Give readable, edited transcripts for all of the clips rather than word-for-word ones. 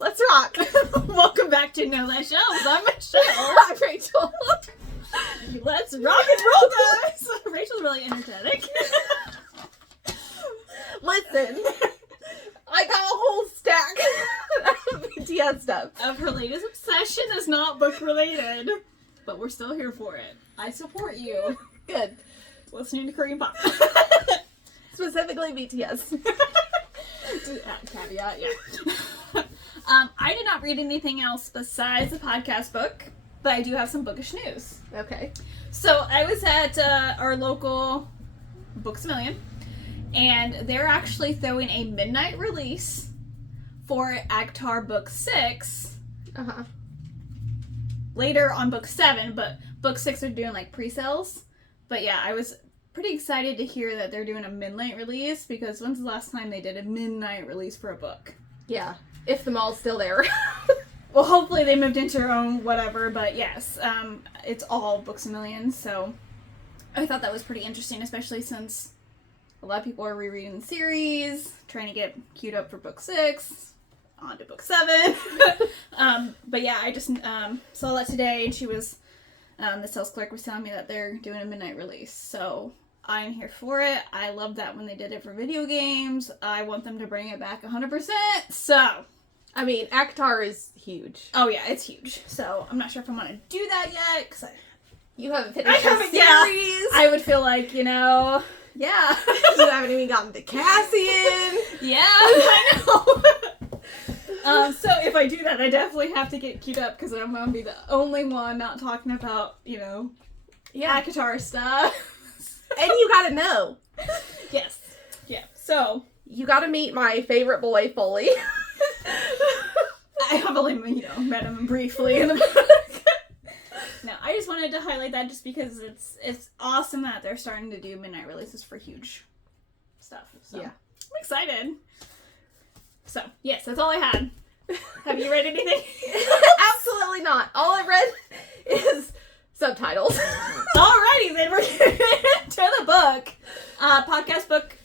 Let's rock. Welcome back to No Less Shells. I'm Michelle. I'm Rachel. Let's rock and roll, guys. Rachel's really energetic. Listen, I got a whole stack of BTS stuff. Of her latest obsession is not book related, but we're still here for it. I support you. Good. Listening to Korean pop. Specifically BTS. Caveat, yeah. I did not read anything else besides the podcast book, but I do have some bookish news. Okay. So I was at our local Books A Million, and they're actually throwing a midnight release for ACOTAR Book 6 Uh-huh. later on Book 7, but Book 6 are doing like pre-sales. But yeah, I was pretty excited to hear that they're doing a midnight release, because when's the last time they did a midnight release for a book? Yeah. If the mall's still there. Well, hopefully they moved into their own whatever, but yes, it's all Books A Million, so I thought that was pretty interesting, especially since a lot of people are rereading the series, trying to get queued up for Book 6, on to Book 7. But yeah, I just saw that today, and she was, the sales clerk was telling me that they're doing a midnight release, so I'm here for it. I love that when they did it for video games. I want them to bring it back 100%, so... I mean, ACOTAR is huge. Oh yeah, it's huge. So I'm not sure if I'm gonna do that yet, because You haven't finished the series. Yeah, I would feel like, yeah. You haven't even gotten to Cassian. Yeah, I know. So if I do that, I definitely have to get queued up, because I'm gonna be the only one not talking about, Yeah. ACOTAR stuff. And you gotta know. Yes. Yeah. So You gotta meet my favorite boy, Foley. I have only, met him briefly in the book. No, I just wanted to highlight that just because it's awesome that they're starting to do midnight releases for huge stuff. So Yeah. I'm excited. So, yes, that's all I had. Have you read anything? Absolutely not. All I read is subtitles. Alrighty, then we're getting to the book. Podcast book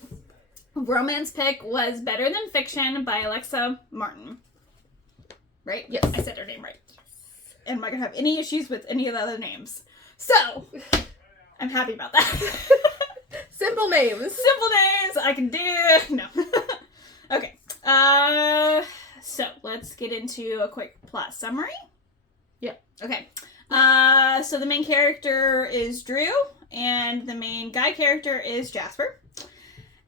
romance pick was Better Than Fiction by Alexa Martin. Right? Yes. I said her name right. Am I going to have any issues with any of the other names? So, I'm happy about that. Simple names. Simple names I can do. No. Okay. So, let's get into a quick plot summary. Yeah. Okay. So the main character is Drew, and the main guy character is Jasper.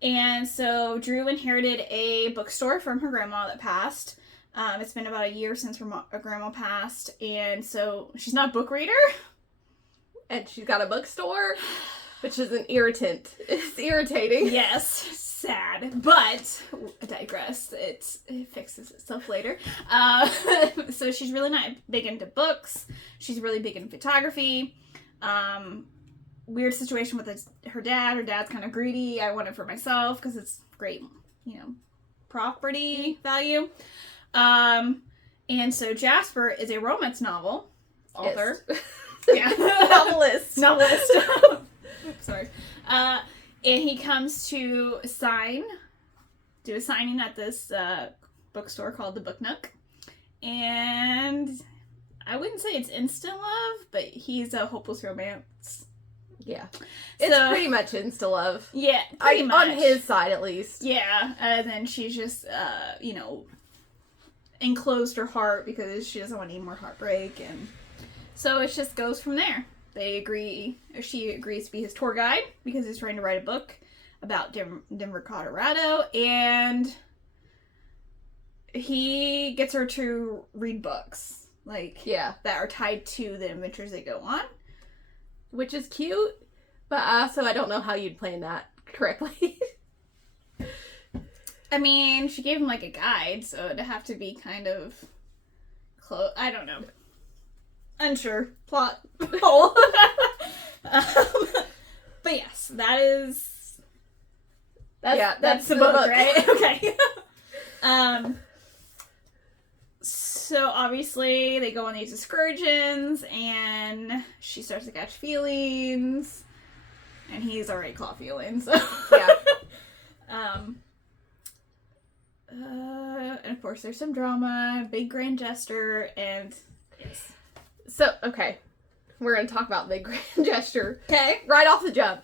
And so Drew inherited a bookstore from her grandma that passed. It's been about a year since her grandma passed, and so she's not a book reader. And she's got a bookstore, which is an irritant. It's irritating. Yes, sad, but I digress. It fixes itself later. So she's really not big into books. She's really big into photography. Weird situation with her dad. Her dad's kind of greedy. I want it for myself because it's great, property value. And so Jasper is a romance novel author. Yes. Yeah. Novelist. Sorry. And he comes to do a signing at this bookstore called the Book Nook. And I wouldn't say it's instant love, but he's a hopeless romance. Yeah. It's So- pretty much insta-love. Yeah, pretty much. On his side, at least. Yeah, and then she's just, enclosed her heart because she doesn't want any more heartbreak, and so it just goes from there. She agrees to be his tour guide because he's trying to write a book about Denver, Colorado, and he gets her to read books, that are tied to the adventures they go on. Which is cute, but also I don't know how you'd plan that correctly. I mean, she gave him a guide, so it'd have to be kind of close. I don't know. Unsure. Plot hole. But yes, that's the book, right? Okay. So obviously they go on these excursions, and she starts to catch feelings, and he's already caught feelings. So. Yeah. And of course, there's some drama, big grand gesture, and yes. So, okay. We're going to talk about Big Grand Gesture. Okay. Right off the jump.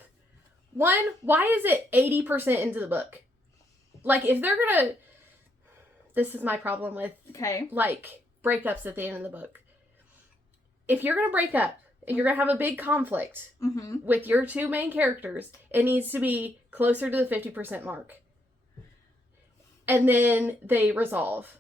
One, why is it 80% into the book? Like, if they're going to... This is my problem with, like, breakups at the end of the book. If you're going to break up, and you're going to have a big conflict with your two main characters, it needs to be closer to the 50% mark. And then they resolve.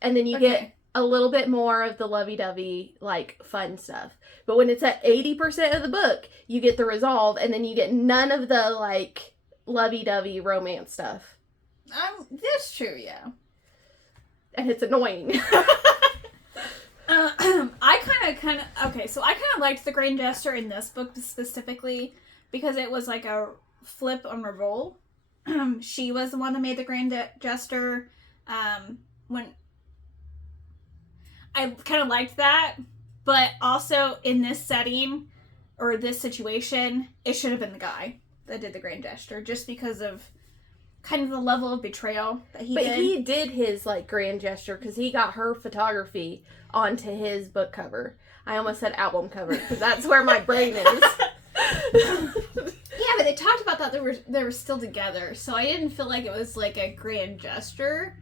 And then you get a little bit more of the lovey-dovey, like, fun stuff. But when it's at 80% of the book, you get the resolve, and then you get none of the, like, lovey-dovey romance stuff. That's true, yeah. And it's annoying. I kind of liked the Grand Gesture in this book specifically because it was like a flip on a role. She was the one that made the Grand Gesture. When I kind of liked that, but also in this setting or this situation, it should have been the guy that did the Grand Gesture, just because of kind of the level of betrayal that he did. But he did his, like, Grand Gesture because he got her photography onto his book cover. I almost said album cover because that's where my brain is. Yeah, but they talked about that they were still together, so I didn't feel like it was like a grand gesture.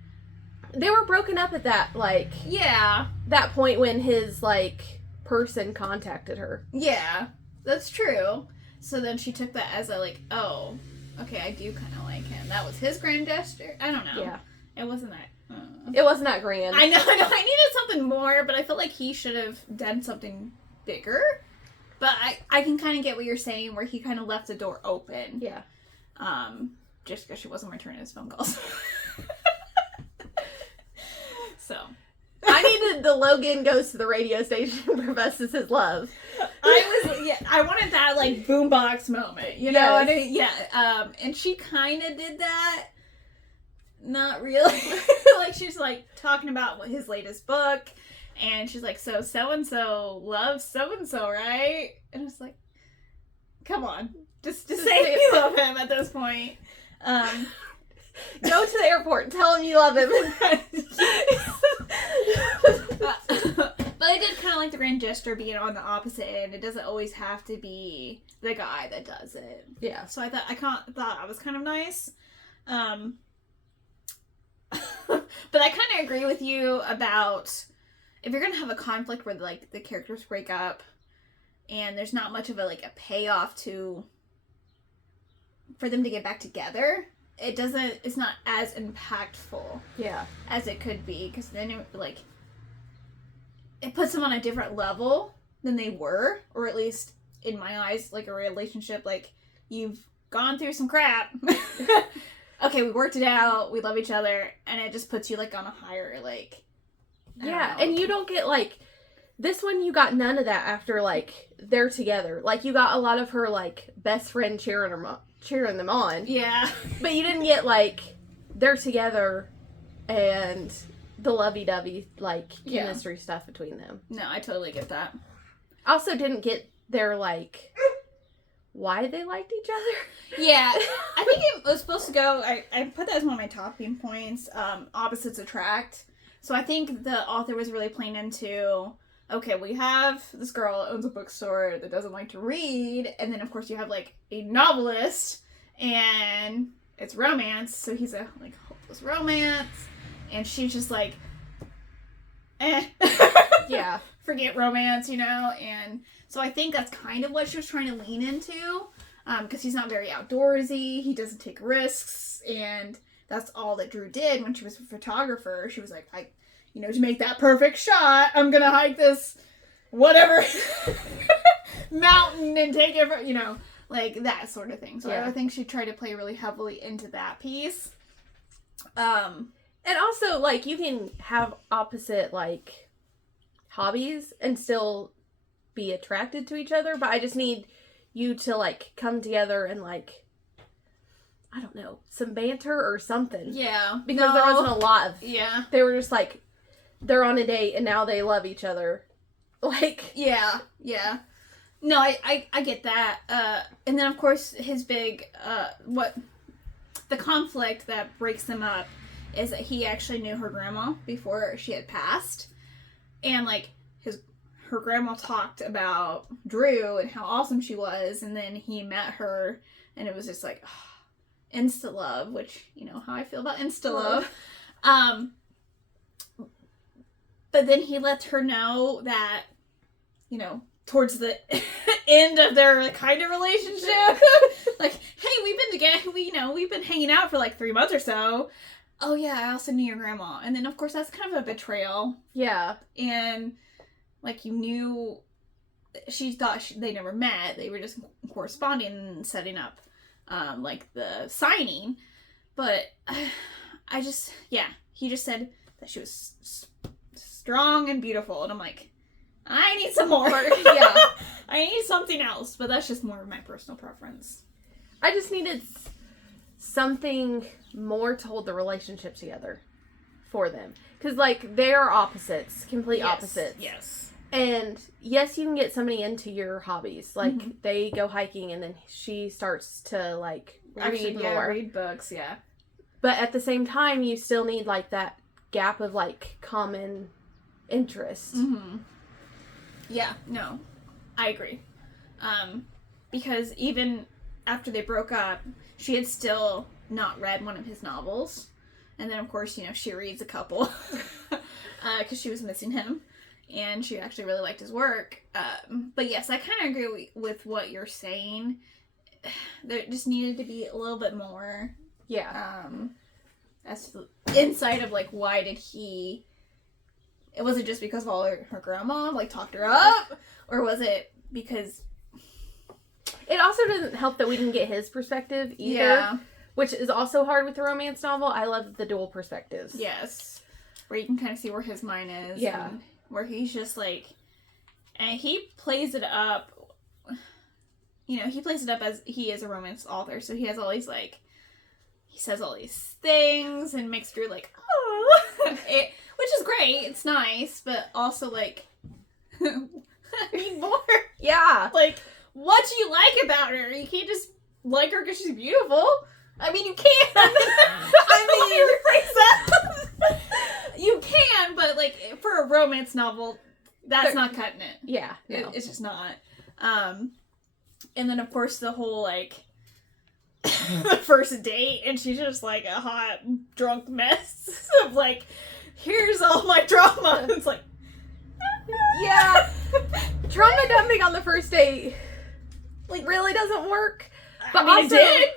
They were broken up at that, like... Yeah. That point when his, like, person contacted her. Yeah, that's true. So then she took that as a, like, oh, okay, I do kind of like him. That was his grand gesture? I don't know. Yeah. It wasn't that... It wasn't that grand. I know. I needed something more, but I felt like he should have done something bigger. But I can kind of get what you're saying, where he kind of left the door open. Yeah. Just because she wasn't returning his phone calls. So. I needed the Logan goes to the radio station and professes his love. I wanted that, like, boombox moment, you know? Yes. And she kind of did that. Not really. Like, she's, like, talking about his latest book, and she's like, so-and-so loves so-and-so, right? And it's like, come on. Just say you love him at this point. Go to the airport and tell him you love him. But I did kind of like the grand gesture being on the opposite end. It doesn't always have to be the guy that does it. Yeah. So I thought that was kind of nice. But I kind of agree with you about if you're gonna have a conflict where, like, the characters break up and there's not much of a payoff for them to get back together, it's not as impactful as it could be, because then it puts them on a different level than they were, or at least in my eyes, like a relationship, like, you've gone through some crap. Okay, we worked it out, we love each other, and it just puts you, like, on a higher, like... Yeah, and you don't get, like... This one, you got none of that after, like, they're together. Like, you got a lot of her, like, best friend cheering them on. Yeah. But you didn't get, like, they're together and the lovey-dovey, like, chemistry stuff between them. No, I totally get that. I also didn't get their, like... why they liked each other. Yeah, I think it was supposed to go, I put that as one of my talking points, opposites attract. So I think the author was really playing into, okay, we have this girl that owns a bookstore that doesn't like to read, and then of course you have, like, a novelist, and it's romance, so he's a, like, hopeless romance, and she's just like, Yeah. Forget romance, you know, and... So I think that's kind of what she was trying to lean into, because he's not very outdoorsy, he doesn't take risks, and that's all that Drew did when she was a photographer. She was like, to make that perfect shot, I'm gonna hike this whatever mountain and take it for, like that sort of thing. So I think she tried to play really heavily into that piece. And also, like, you can have opposite, like, hobbies and still be attracted to each other, but I just need you to, like, come together and, like, I don't know, some banter or something. Yeah. Because there wasn't a lot of... Yeah. They were just, like, they're on a date and now they love each other. Like... Yeah. Yeah. No, I get that. And then, of course, his big, the conflict that breaks them up is that he actually knew her grandma before she had passed. And, like, her grandma talked about Drew and how awesome she was, and then he met her, and it was just like, insta love, which, you know how I feel about insta love. But then he let her know that, you know, towards the end of their kind of relationship, like, hey, we've been together, we've been hanging out for like 3 months or so. Oh yeah, I also knew your grandma. And then of course that's kind of a betrayal. Yeah. And like, you knew, she thought they never met. They were just corresponding and setting up, like, the signing. But he just said that she was strong and beautiful. And I'm like, I need some more. Yeah. I need something else. But that's just more of my personal preference. I just needed something more to hold the relationship together for them. Because, like, they are opposites. Complete opposites. Yes. And yes, you can get somebody into your hobbies. Like, they go hiking and then she starts to, like, read more. Read books, yeah. But at the same time, you still need, like, that gap of, like, common interest. Mm-hmm. Yeah, no. I agree. Because even after they broke up, she had still not read one of his novels. And then, of course, you know, she reads a couple. Because she was missing him. And she actually really liked his work. But yes, I kind of agree with what you're saying. There just needed to be a little bit more. Yeah. As to the insight of, like, why did he... It wasn't just because of all her grandma, like, talked her up? Or was it because... It also doesn't help that we didn't get his perspective either. Yeah. Which is also hard with the romance novel. I love the dual perspectives. Yes. Where you can kind of see where his mind is. Yeah. And where he's just like... And he plays it up... You know, he plays it up as he is a romance author. So he has all these, like... He says all these things and makes Drew like, oh... which is great. It's nice. But also, like... I need more. Yeah. Like, what do you like about her? You can't just like her because she's beautiful. I mean, you can. You can, but, like, for a romance novel, that's not cutting it. Yeah. No. It's just not. And then, of course, the whole, like, the first date, and she's just, like, a hot, drunk mess of, like, here's all my drama. It's like, yeah. Trauma dumping on the first date, like, really doesn't work. But I mean, also, it did.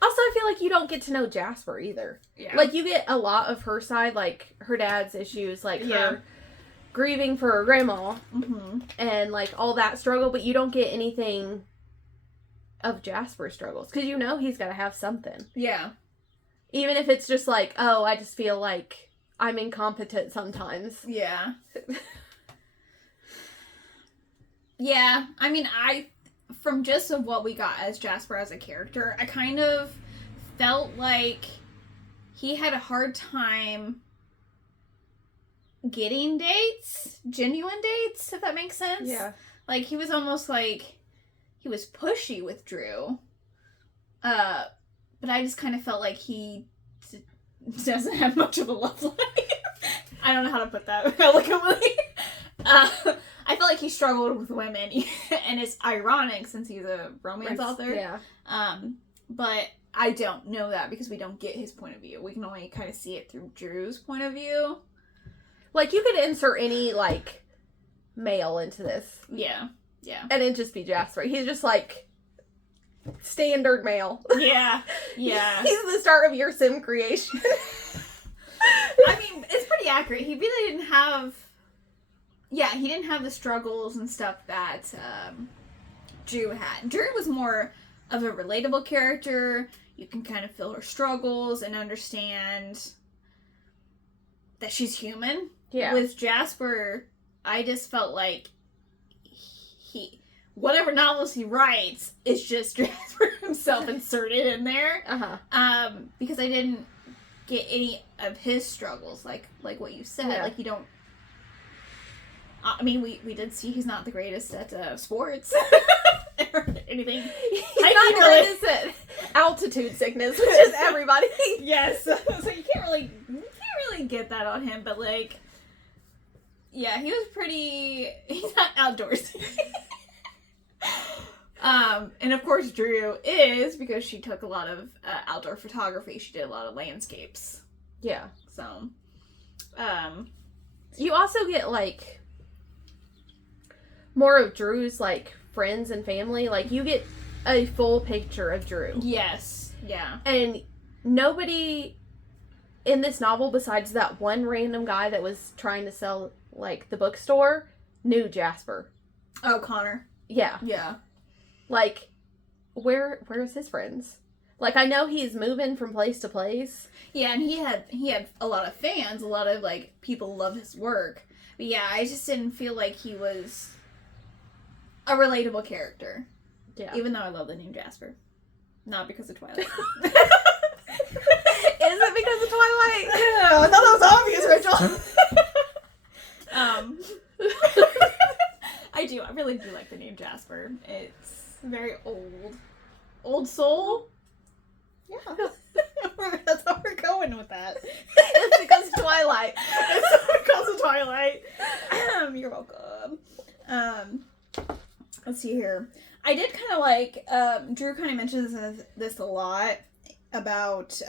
Also, I feel like you don't get to know Jasper either. Yeah. Like, you get a lot of her side, like, her dad's issues, like, her grieving for her grandma, and, like, all that struggle, but you don't get anything of Jasper's struggles, because you know he's got to have something. Yeah. Even if it's just like, oh, I just feel like I'm incompetent sometimes. Yeah. Yeah, I mean, from just of what we got as Jasper as a character, I kind of felt like he had a hard time getting dates, genuine dates, if that makes sense. Yeah. Like, he was almost like, he was pushy with Drew. But I just kind of felt like he doesn't have much of a love life. I don't know how to put that eloquently. I felt like he struggled with women, and it's ironic since he's a romance author. Yeah. But I don't know that because we don't get his point of view. We can only kind of see it through Drew's point of view. Like, you could insert any, like, male into this. Yeah. Yeah. And it'd just be Jasper. He's just, like, standard male. Yeah. Yeah. He's the start of your sim creation. I mean, it's pretty accurate. He really didn't have... Yeah, he didn't have the struggles and stuff that Drew had. Drew was more of a relatable character. You can kind of feel her struggles and understand that she's human. Yeah. With Jasper, I just felt like whatever novels he writes is just Jasper himself inserted in there. Because I didn't get any of his struggles, like what you said. Yeah. Like, you don't... I mean, we did see he's not the greatest at sports. or anything. He's I not can't really- Brandis at altitude sickness, which is everybody. Yes. So you can't really get that on him, but like, yeah, he was pretty. He's not outdoorsy. And of course Drew is, because she took a lot of outdoor photography. She did a lot of landscapes. Yeah. So, You also get, like, more of Drew's, like, friends and family. Like, you get a full picture of Drew. yes, yeah, And nobody in this novel, besides that one random guy that was trying to sell, like, the bookstore, knew Jasper. Connor, Yeah. yeah, Like, where's his friends? Like, I know he's moving from place to place. yeah, and he had a lot of fans, a lot of like people love his work, but yeah, I just didn't feel like he was a relatable character. Yeah. Even though I love the name Jasper, not because of Twilight. Is it because of Twilight? I thought that was obvious, Rachel. I do. I really do like the name Jasper. It's very old soul. Yeah, that's how we're going with that. It's because of Twilight. It's because of Twilight. You're welcome. Let's see here. I did kind of like. Drew kind of mentions this a lot about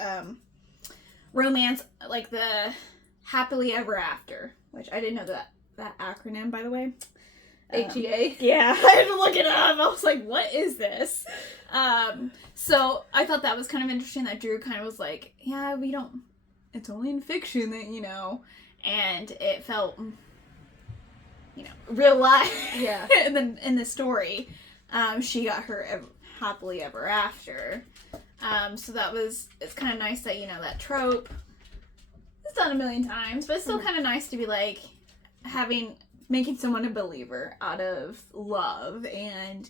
romance, like the happily ever after, which I didn't know that acronym, by the way. HEA. Yeah, I had to look it up. I was like, what is this? So I thought that was kind of interesting that Drew kind of was like, yeah, it's only in fiction that, and it felt, real life. Yeah. And then in the story, she got her happily ever after. So it's kind of nice that, that trope is done a million times, but it's still kind of nice to be like, making someone a believer out of love and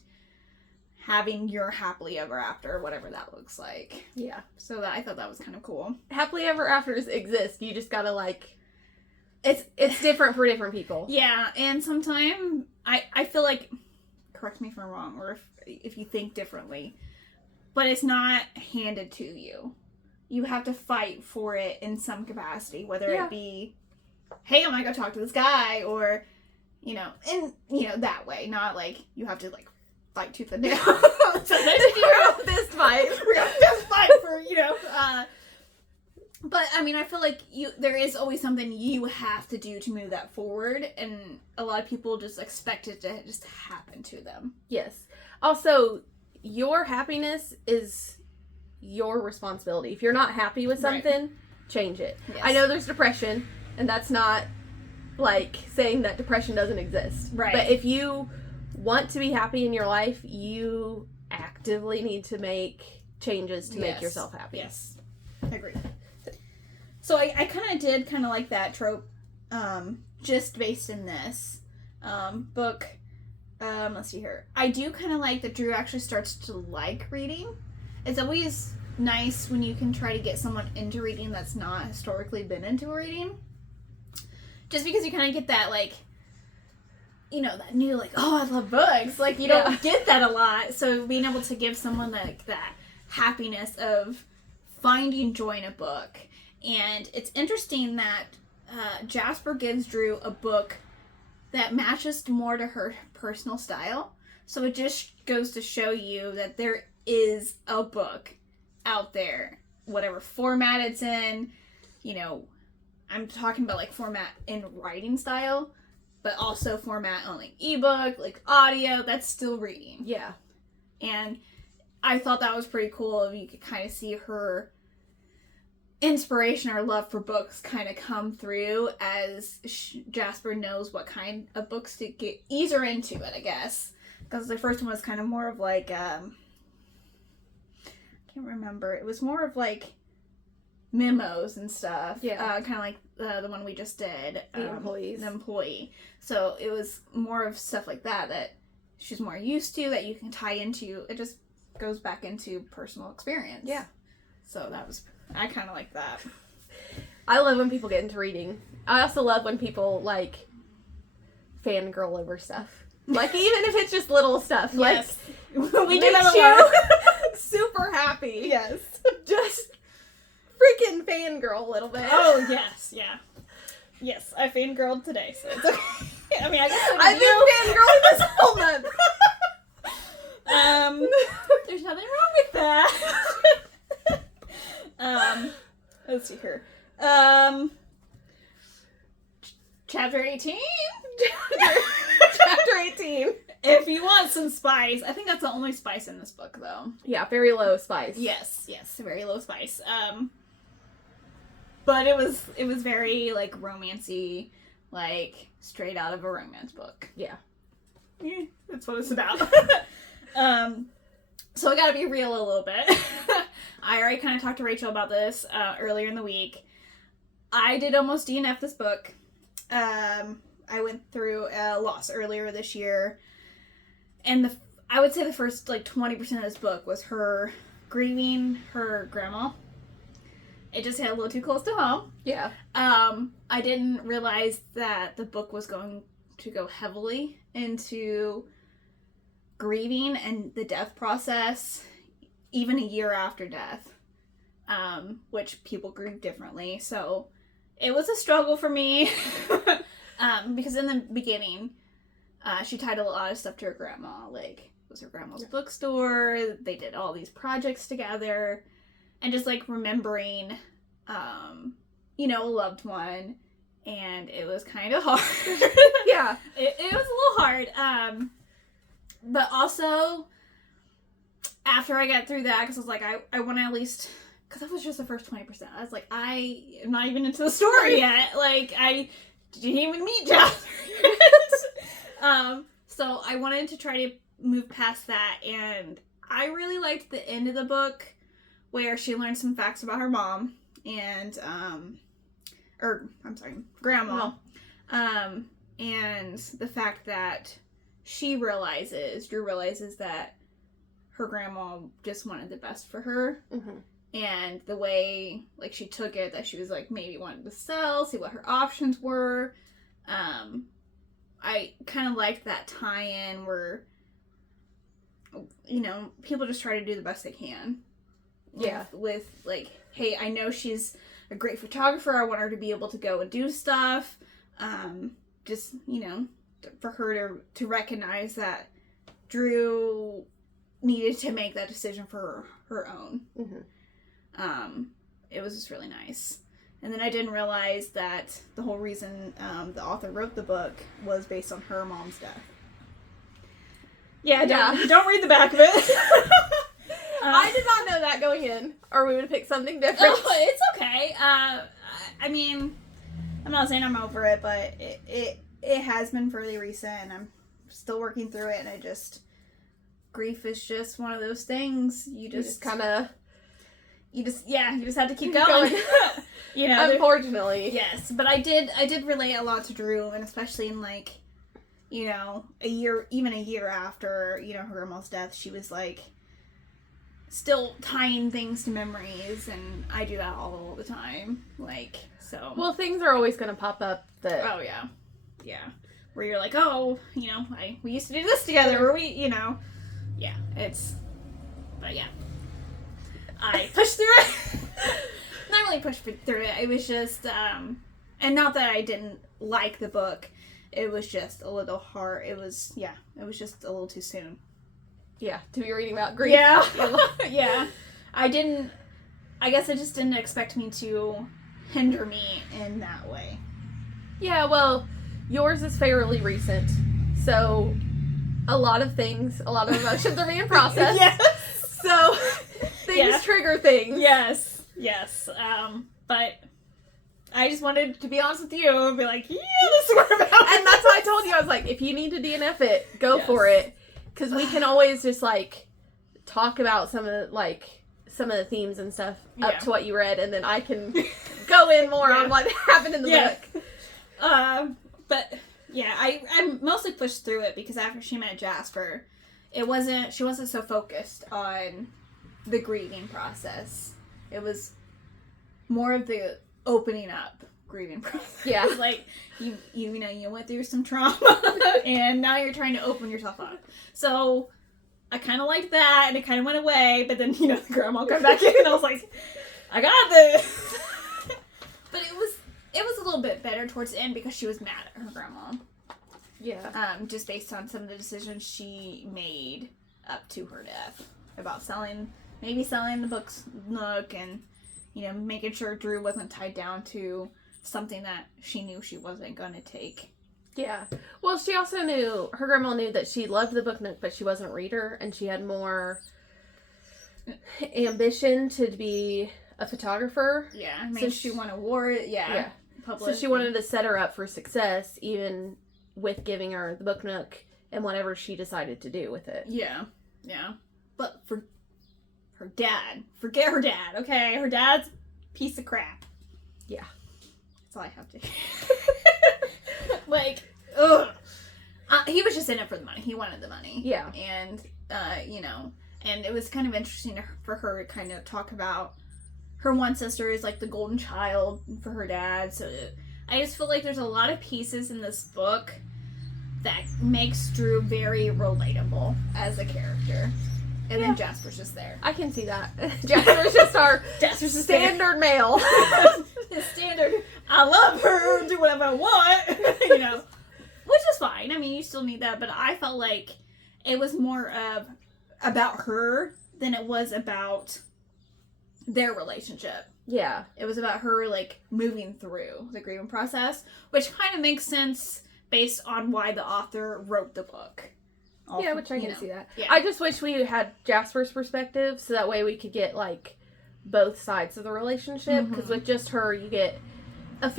having your happily ever after, whatever that looks like. Yeah. So I thought that was kind of cool. Happily ever afters exist. You just gotta, like, it's different for different people. Yeah, and sometimes I feel like, correct me if I'm wrong, or if you think differently, but it's not handed to you. You have to fight for it in some capacity, whether it be, hey, I'm gonna go talk to this guy, or that way, not like you have to like fight tooth and nail. So We're this fight. we're gonna just fight for But I mean, I feel like there is always something you have to do to move that forward, and a lot of people just expect it to just happen to them. Yes. Also, your happiness is your responsibility. If you're not happy with something, change it. Yes. I know there's depression, and that's not like saying that depression doesn't exist. Right. But if you want to be happy in your life, you actively need to make changes to make yourself happy. Yes. I agree. So I kind of like that trope, just based in this book. Let's see here. I do kind of like that Drew actually starts to like reading. It's always nice when you can try to get someone into reading that's not historically been into reading. Just because you kind of get that, like, that new, like, oh, I love books. Like, you don't get that a lot. So being able to give someone, like, that happiness of finding joy in a book. And it's interesting that Jasper gives Drew a book that matches more to her personal style. So it just goes to show you that there is a book out there, whatever format it's in, I'm talking about like format in writing style, but also format on like ebook, like audio, that's still reading. Yeah. And I thought that was pretty cool. You could kind of see her inspiration or love for books kind of come through as Jasper knows what kind of books to ease her into it, I guess. Because the first one was kind of more of like, I can't remember. It was more of like memos and stuff. Yeah. Kind of like the one we just did. The Employees. The Employee. So it was more of stuff like that she's more used to, that you can tie into. It just goes back into personal experience. Yeah. So I kind of like that. I love when people get into reading. I also love when people, like, fangirl over stuff. Like, even if it's just little stuff. Yes. Like, We do makes that a you lot. super happy. Yes. Just freaking fangirl a little bit. Oh, yes, yeah. Yes, I fangirled today, so it's okay. I mean, I guess so did I've you. been fangirling this whole month. There's nothing wrong with that. Let's see here. Chapter 18? Chapter 18. If you want some spice, I think that's the only spice in this book, though. Yeah, very low spice. Yes, very low spice. But it was very, like, romancy, like, straight out of a romance book. Yeah. Yeah, that's what it's about. So I gotta be real a little bit. I already kind of talked to Rachel about this earlier in the week. I did almost DNF this book. I went through a loss earlier this year, and I would say the first, like, 20% of this book was her grieving her grandma. It just hit a little too close to home. Yeah. I didn't realize that the book was going to go heavily into grieving and the death process, even a year after death, which people grieve differently. So it was a struggle for me because in the beginning, she tied a lot of stuff to her grandma. Like, it was her grandma's bookstore. They did all these projects together. And just, like, remembering, you know, a loved one. And it was kind of hard. Yeah. It was a little hard. But also, after I got through that, because I was like, I want to at least... Because that was just the first 20%. I was like, I am not even into the story yet. Like, I didn't even meet Jasper yet. So I wanted to try to move past that. And I really liked the end of the book, where she learned some facts about her mom and, grandma. And the fact that Drew realizes that her grandma just wanted the best for her. Mm-hmm. And the way, like, she took it, that she was, like, maybe wanted to sell, see what her options were. I kind of liked that tie-in where, you know, people just try to do the best they can. Yeah. With, like, hey, I know she's a great photographer. I want her to be able to go and do stuff. Just, you know, for her to recognize that Drew needed to make that decision for her own. Mm-hmm. It was just really nice. And then I didn't realize that the whole reason the author wrote the book was based on her mom's death. Yeah. Don't read the back of it. I did not know that going in, or we would have picked something different. Oh, it's okay. I mean, I'm not saying I'm over it, but it has been fairly recent, and I'm still working through it, and grief is just one of those things. You just have to keep going. You know, unfortunately. Yes, but I did relate a lot to Drew, and especially in, like, you know, a year after, you know, her grandma's death, she was, like, still tying things to memories, and I do that all the time. Like, so. Well, things are always going to pop up that. Oh, yeah. Yeah. Where you're like, oh, you know, we used to do this together, or we, you know. Yeah, but yeah. I pushed through it. Not really pushed through it. It was just, and not that I didn't like the book. It was just a little hard. It was just a little too soon. Yeah, to be reading about grief. Yeah. Yeah. I guess I just didn't expect me to hinder me in that way. Yeah, well, yours is fairly recent. So, a lot of emotions are being processed. Yes. So, things trigger things. Yes. But I just wanted to be honest with you and be like, yeah, this is what I'm about. And that's what I told you. I was like, if you need to DNF it, go for it. Because we can always just, like, talk about some of the themes and stuff up to what you read, and then I can go in more on what happened in the book. But, yeah, I mostly pushed through it because after she met Jasper, she wasn't so focused on the grieving process. It was more of the opening up grieving process. Yeah. Like, you know, you went through some trauma, and now you're trying to open yourself up. So, I kind of liked that, and it kind of went away, but then, you know, the grandma came back in, and I was like, I got this! But it was a little bit better towards the end because she was mad at her grandma. Yeah. Just based on some of the decisions she made up to her death about maybe selling the book's Nook, and, you know, making sure Drew wasn't tied down to something that she knew she wasn't going to take. Yeah. Well, she also knew, her grandma knew that she loved the book Nook, but she wasn't a reader, and she had more ambition to be a photographer. Yeah, I mean, she won award. Yeah. So she wanted to set her up for success, even with giving her the book Nook and whatever she decided to do with it. Yeah. Yeah. But for her dad, forget her dad, okay? Her dad's a piece of crap. Yeah. That's all I have to like, ugh. He was just in it for the money. He wanted the money. Yeah. And, you know, and it was kind of interesting for her to kind of talk about her one sister is like the golden child for her dad. So I just feel like there's a lot of pieces in this book that makes Drew very relatable as a character. And then Jasper's just there. I can see that. Jasper's just our standard male. His standard, I love her, do whatever I want, you know. Which is fine. I mean, you still need that, but I felt like it was more of about her than it was about their relationship. Yeah. It was about her, like, moving through the grieving process, which kind of makes sense based on why the author wrote the book. Yeah, which I can see that. Yeah. I just wish we had Jasper's perspective, so that way we could get, like, both sides of the relationship, because with just her, you get a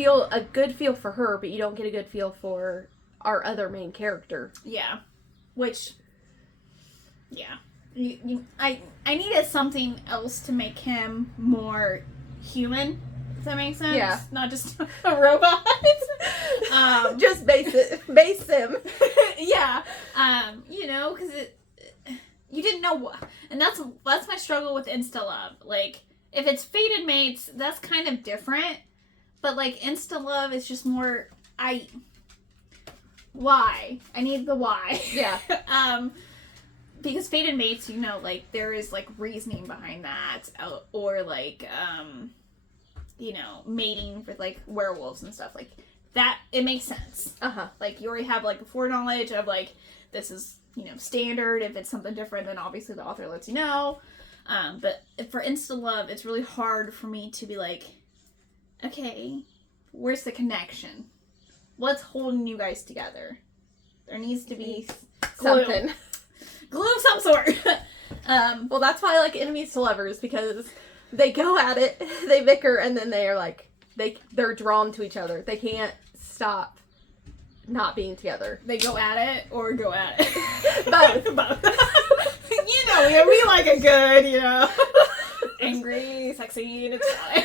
good feel for her, but you don't get a good feel for our other main character. Yeah. Which, yeah. I needed something else to make him more human. Does that make sense? Yeah. Not just a robot. Just base him. Yeah. You know, because you didn't know what, and that's my struggle with Insta Love. Like, if it's Fated Mates, that's kind of different, but like Insta Love is just more why? I need the why. Yeah. Because Fated Mates, you know, like, there is, like, reasoning behind that, or, like, you know, mating with, like, werewolves and stuff, like, that, it makes sense. Uh-huh. Like, you already have, like, a foreknowledge of, like, this is, you know, standard. If it's something different, then obviously the author lets you know. But for Insta Love, it's really hard for me to be like, okay, where's the connection? What's holding you guys together? There needs to be Something. Glue of some sort. Well, that's why I like enemies to lovers, because they go at it, they bicker, and then they are like, they're drawn to each other. They can't stop not being together. They go at it or go at it. Both. You know, we like a good, you know, angry, sexy, and it's fine.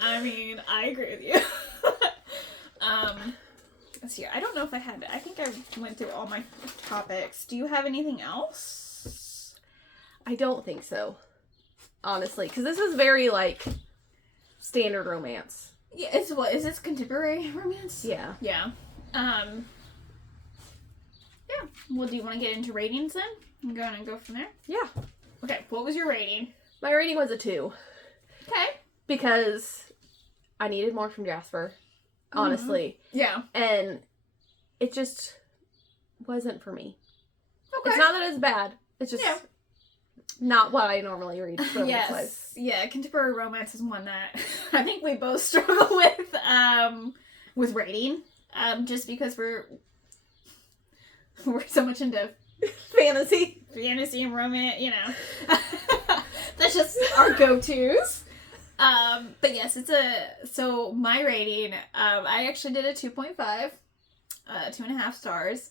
I mean, I agree with you. Let's see. I don't know if I think I went through all my topics. Do you have anything else? I don't think so. Honestly. Because this is very, like, standard romance. Yeah, is this contemporary romance? Yeah. Yeah. Yeah. Well, do you want to get into ratings then? I'm going to go from there. Yeah. Okay, what was your rating? My rating was a 2. Okay. Because I needed more from Jasper. Honestly. Yeah. And it just wasn't for me. Okay. It's not that it's bad. It's just not what I normally read. Yes. Yeah, contemporary romance is one that I think we both struggle with rating. Just because we're so much into fantasy and romance, you know. That's just our go-tos. But yes, so my rating, I actually did a 2.5, 2.5 stars.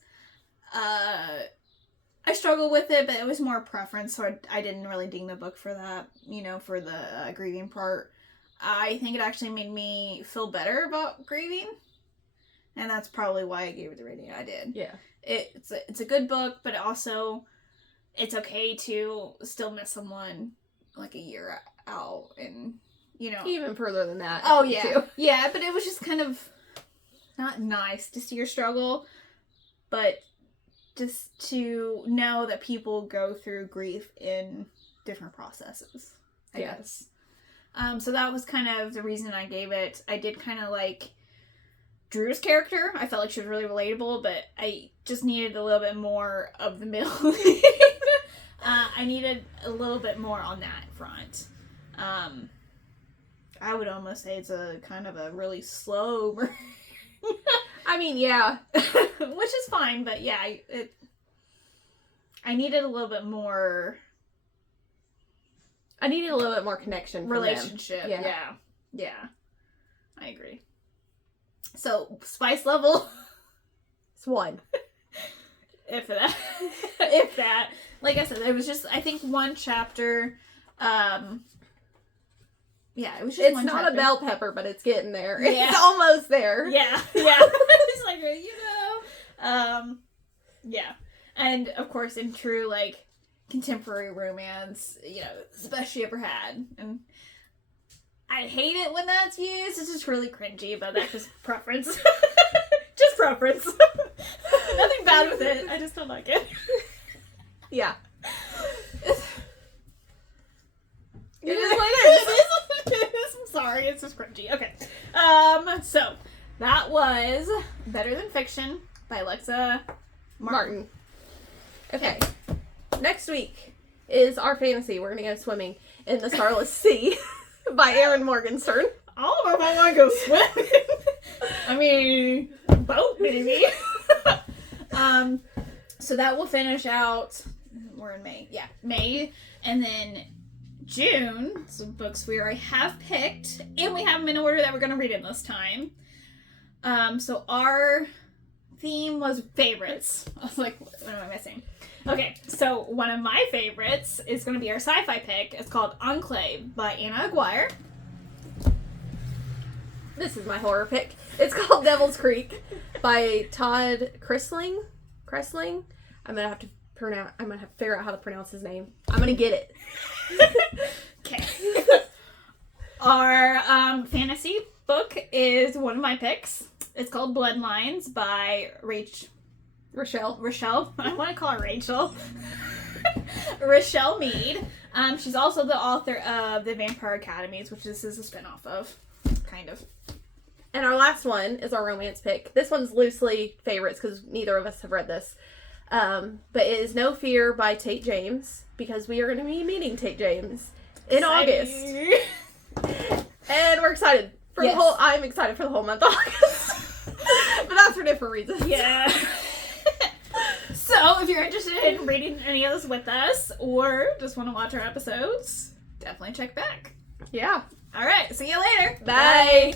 I struggled with it, but it was more preference, so I didn't really ding the book for that, you know, for the grieving part. I think it actually made me feel better about grieving, and that's probably why I gave it the rating I did. Yeah. It's a good book, but also it's okay to still miss someone like a year out, and you know. Even further than that. Oh, yeah. too. Yeah, but it was just kind of not nice to see your struggle, but just to know that people go through grief in different processes, I guess. So that was kind of the reason I gave it. I did kind of like Drew's character. I felt like she was really relatable, but I just needed a little bit more of the middle. I needed a little bit more on that front. I would almost say it's a kind of a really slow burn. I mean, yeah. Which is fine, but yeah, I needed a little bit more I needed a little bit more connection from relationship. them. Yeah. Yeah. I agree. So, spice level, It's 1. if that. If that. Like I said, there was just, I think, one chapter, yeah, it was just It's one not chapter. a bell pepper, but it's getting there. Yeah. It's almost there. Yeah, yeah. It's like, yeah. And, of course, in true, like, contemporary romance, you know, it's the best she ever had. And I hate it when that's used. It's just really cringy, but that's just preference. Just preference. Nothing bad with it. I just don't like it. Yeah. It is what it is. It is what it is. I'm sorry, it's just cringy. Okay. So that was Better Than Fiction by Alexa Martin. Okay. Next week is our fantasy. We're gonna go swimming in the Starless Sea by Erin Morgenstern. I don't know if I want to go swimming. I mean, boat maybe. So that will finish out. We're in May. Yeah, May, and then June. Some books we already have picked, and we have them in order that we're going to read in this time. So our theme was favorites. I was like, what am I missing? Okay, so one of my favorites is going to be our sci-fi pick. It's called Enclave by Anna Aguirre. This is my horror pick. It's called Devil's Creek by Todd Kressling. I'm gonna have to figure out how to pronounce his name. I'm gonna get it. Okay. Our fantasy book is one of my picks. It's called Bloodlines by Rochelle. I want to call her Rachel. Rochelle Mead. She's also the author of The Vampire Academies, which this is a spinoff of, kind of. And our last one is our romance pick. This one's loosely favorites because neither of us have read this. But it is No Fear by Tate James because we are going to be meeting Tate James in August. And we're excited for Yes. I'm excited for the whole month of August. But that's for different reasons. Yeah. So, if you're interested in reading any of this with us or just want to watch our episodes, definitely check back. Yeah. All right, see you later. Bye.